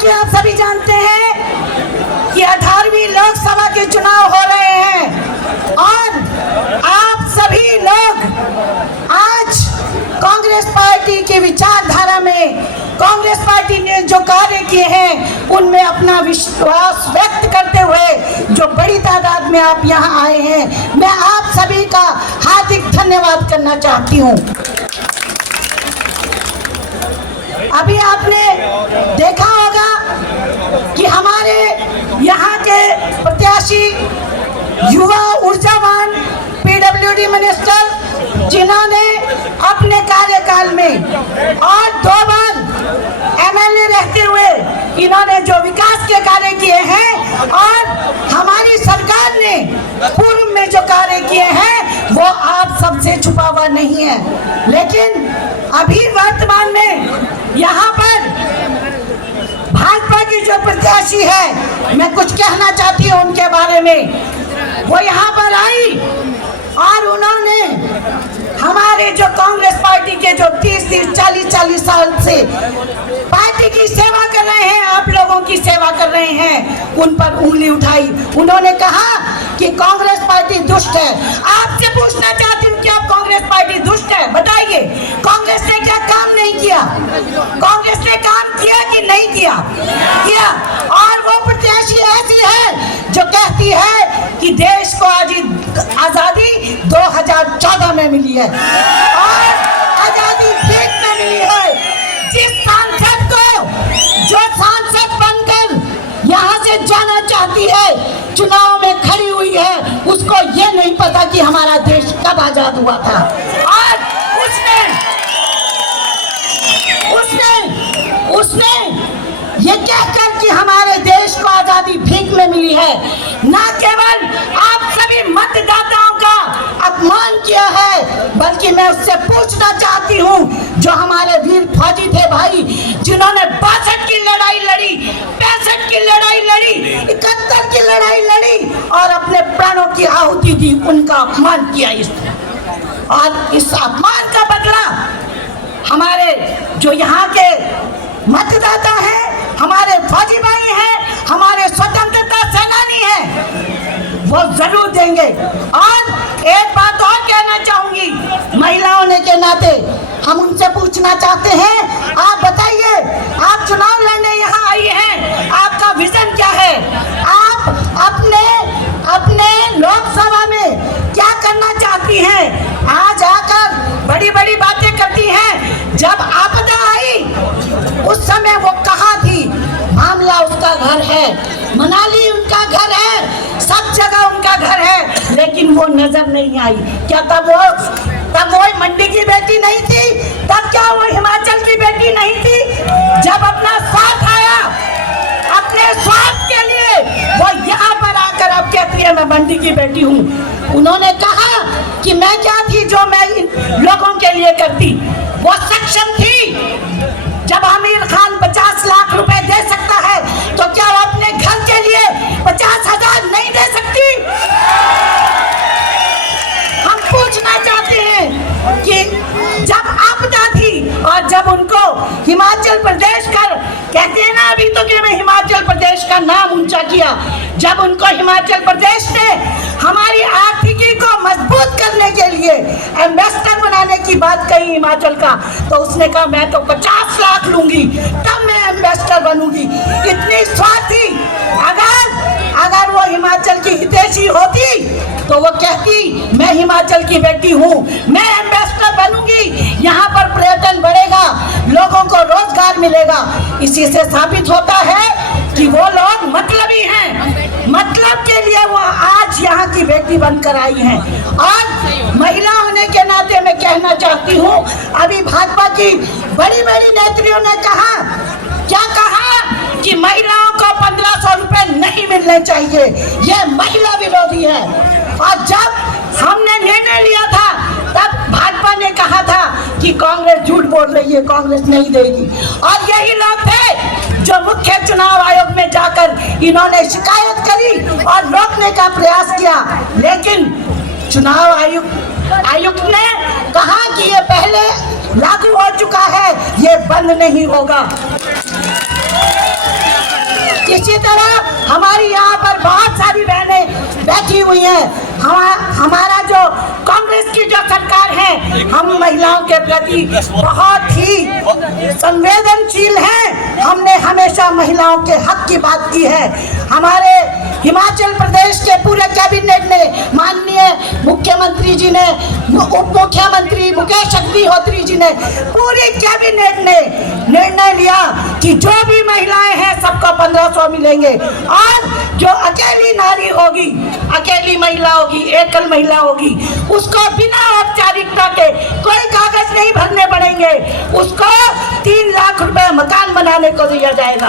कि आप सभी जानते हैं कि 18वीं लोकसभा के चुनाव हो रहे हैं और आप सभी लोग आज कांग्रेस पार्टी की विचारधारा में, कांग्रेस पार्टी ने जो कार्य किए हैं उनमें अपना विश्वास व्यक्त करते हुए जो बड़ी तादाद में आप यहाँ आए हैं, मैं आप सभी का हार्दिक धन्यवाद करना चाहती हूँ। अभी आपने देखा होगा कि हमारे यहाँ के प्रत्याशी युवा ऊर्जावान पीडब्ल्यूडी मिनिस्टर, जिन्होंने अपने कार्यकाल में और 2 बार एमएलए रहते हुए इन्होंने जो विकास के कार्य किए हैं और हमारी सरकार ने पूर्व में जो कार्य किए हैं वो आप सबसे छुपा हुआ नहीं है। लेकिन अभी वर्तमान में यहाँ पर भाजपा की जो प्रत्याशी है, मैं कुछ कहना चाहती हूँ उनके बारे में। वो यहाँ पर आई और उन्होंने हमारे जो कांग्रेस पार्टी के जो 30-40 साल से पार्टी की सेवा कर रहे हैं, आप लोगों की सेवा कर रहे हैं, उन पर उंगली उठाई। उन्होंने कहा कि कांग्रेस पार्टी दुष्ट है। आपसे पूछना चाहती हूँ कि आप कांग्रेस पार्टी दुष्ट है, बताइए कांग्रेस ने क्या काम नहीं किया? कांग्रेस ने काम किया कि नहीं किया? किया। और वो प्रत्याशी ऐसी है जो कहती है कि देश को आजादी 2014 में मिली है और आजादी भीख में मिली है। जिस सांसद को, जो सांसद बनकर यहाँ से जाना चाहती है, चुनाव में खड़ी हुई है, उसको ये नहीं पता कि हमारा देश कब आजाद हुआ था। और उसने ये कहकर कि हमारे देश को आजादी भीख में मिली है, ना केवल आप सभी मतदाताओं का अपमान किया है, बल्कि मैं उससे पूछना चाहती हूँ, जो हमारे वीर फौजी थे भाई, जिन्होंने 62 की लड़ाई लड़ी, 65 की लड़ाई लड़ी, 71 की लड़ाई लड़ी और अपने प्राणों की आहुति दी, उनका अपमान किया। और इस अपमान का बदला हमारे जो यहाँ के मतदाता हैं, हमारे फौजी भाई हैं, हमारे स्वतंत्रता सेनानी हैं, वो जरूर देंगे। और एक बात और कहना चाहूंगी, महिला होने के नाते हम उनसे पूछना चाहते हैं, आप बताइए, आप चुनाव लड़ने यहाँ आई हैं, आपका विजन क्या है? आप अपने लोकसभा में क्या करना चाहती हैं? आज आकर बड़ी बड़ी बातें करती हैं। जब आपदा आई उस समय वो कहाँ थी? मामला उसका घर है, मनाली उनका घर है, सब जगह उनका घर है, लेकिन वो नजर नहीं आई। क्या तब वो मंडी की बेटी नहीं थी? तब क्या वो हिमाचल की बेटी नहीं थी? जब अपना साथ आया, अपने स्वार्थ के लिए वो यहाँ पर आकर अब कहती है मैं मंडी की बेटी हूँ। उन्होंने कहा कि मैं क्या थी जो मैं इन लोगों के लिए करती? वो सक्षम थी। जब आमिर खान 50 लाख रुपए दे सकता है, तो क्या वो अपने घर के लिए 50,000 नहीं दे सकती? हम पूछना चाहते हैं कि जब आपदा थी और जब उनको हिमाचल प्रदेश का, कहते हैं ना अभी तो कि मैं हिमाचल प्रदेश का नाम ऊंचा किया, जब उनको हिमाचल प्रदेश ने हमारी आर्थिकी को मजबूत करने के लिए एम्बेसडर बनाने की बात कही हिमाचल का, तो उसने कहा मैं तो 50 लाख लूंगी तब मैं एम्बेसडर बनूंगी। इतनी स्वार्थी। अगर वो हिमाचल की हितैषी होती तो वो कहती मैं हिमाचल की बेटी हूँ, मैं एम्बेसडर बनूंगी, यहाँ पर पर्यटन बढ़ेगा, लोगों को रोजगार मिलेगा। इसी से साबित होता है कि वो लोग मतलबी हैं, मतलब के लिए वो आज यहाँ की बेटी बनकर आई हैं। और महिला होने के नाते मैं कहना चाहती हूँ, अभी भाजपा की बड़ी बड़ी नेत्रियों ने कहा, क्या कहा कि महिलाओं को 1500 रुपए नहीं मिलने चाहिए, ये महिला विरोधी है। और जब हमने निर्णय लिया था तब भाजपा ने कहा था कि कांग्रेस झूठ बोल रही है, कांग्रेस नहीं देगी। और यही लोग थे जो मुख्य चुनाव आयोग में जाकर इन्होंने शिकायत करी और रोकने का प्रयास किया, लेकिन चुनाव आयुक्त ने कहा कि ये पहले लागू हो चुका है, ये बंद नहीं होगा। इसी तरह हमारी यहाँ पर बहुत सारी बहनें बैठी हुई हैं। हमारा जो कांग्रेस की जो सरकार है, हम महिलाओं के प्रति बहुत ही संवेदनशील हैं। हमने हमेशा महिलाओं के हक की बात की है। हमारे हिमाचल प्रदेश के पूरे कैबिनेट ने, माननीय मुख्यमंत्री जी ने, उप मुख्यमंत्री मुकेश अग्निहोत्री जी ने, पूरी कैबिनेट ने निर्णय लिया कि जो भी महिलाएं हैं सबको 1500 मिलेंगे, और जो अकेली नारी होगी, अकेली महिला होगी, एकल महिला होगी, उसको बिना औपचारिकता के कोई कागज नहीं भरने पड़ेंगे, उसको 3 लाख रुपए मकान बनाने को दिया जाएगा।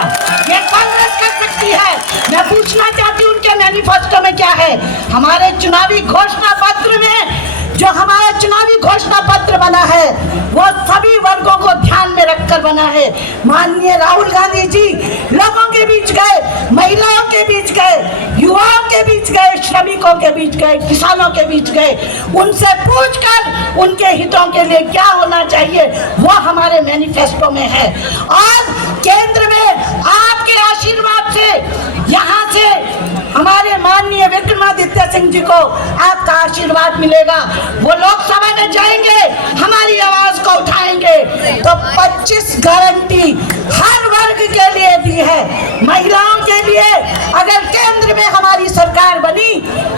ये कांग्रेस कर सकती है। मैं पूछना चाहती हूँ उनके मैनिफेस्टो में क्या है। हमारे चुनावी घोषणा पत्र में, जो हमारा चुनावी घोषणा पत्र बना है, वो सभी वर्गों को ध्यान में रखकर बना है। माननीय राहुल गांधी जी लोगों के बीच गए, महिलाओं के बीच गए, युवाओं के बीच गए, श्रमिकों के बीच गए, किसानों के बीच गए, उनसे पूछकर उनके हितों के लिए क्या होना चाहिए वो हमारे मैनिफेस्टो में है। और केंद्र में आपके आशीर्वाद से, यहाँ से हमारे माननीय विक्रमादित्य सिंह जी को आपका आशीर्वाद मिलेगा। वो लोकसभा में जाएंगे, हमारी आवाज को उठाएंगे, तो 25 गारंटी हर वर्ग के लिए दी है। महिलाओं के लिए अगर केंद्र में हमारी सरकार बनी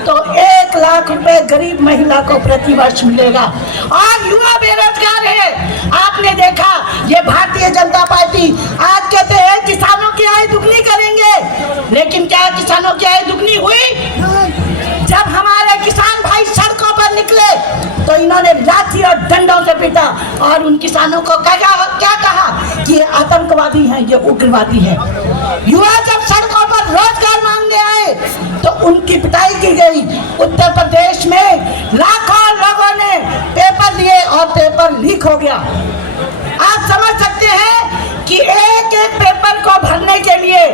तो 1 लाख रुपए गरीब महिला को प्रति वर्ष मिलेगा। और युवा बेरोजगार है, आपने देखा, ये भारतीय जनता पार्टी आज कहते हैं किसानों की आय दुगनी करेंगे, लेकिन क्या किसानों की आय दुगनी हुई? जब हमारे किसान भाई सड़कों पर निकले तो इन्होंने लाठी और डंडों से पीटा, और उन किसानों को क्या कहा कि ये आतंकवादी हैं, ये उग्रवादी हैं। युवा जब सड़कों पर रोजगार मांगने आए तो उनकी पिटाई की गई। उत्तर प्रदेश में लाखों लोगों ने पेपर दिए और पेपर लीक हो गया। आप समझ सकते हैं कि एक एक पेपर को भरने के लिए,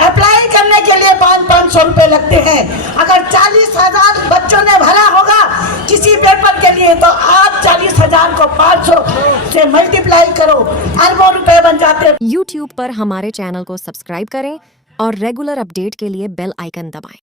अप्लाई करने के लिए 500 रुपए लगते हैं। अगर 40,000 बच्चों ने भरा होगा किसी पेपर के लिए, तो आप 40,000 को 500 से मल्टीप्लाई करो, अरबों रुपए बन जाते हैं। YouTube पर हमारे चैनल को सब्सक्राइब करें और रेगुलर अपडेट के लिए बेल आइकन दबाएं।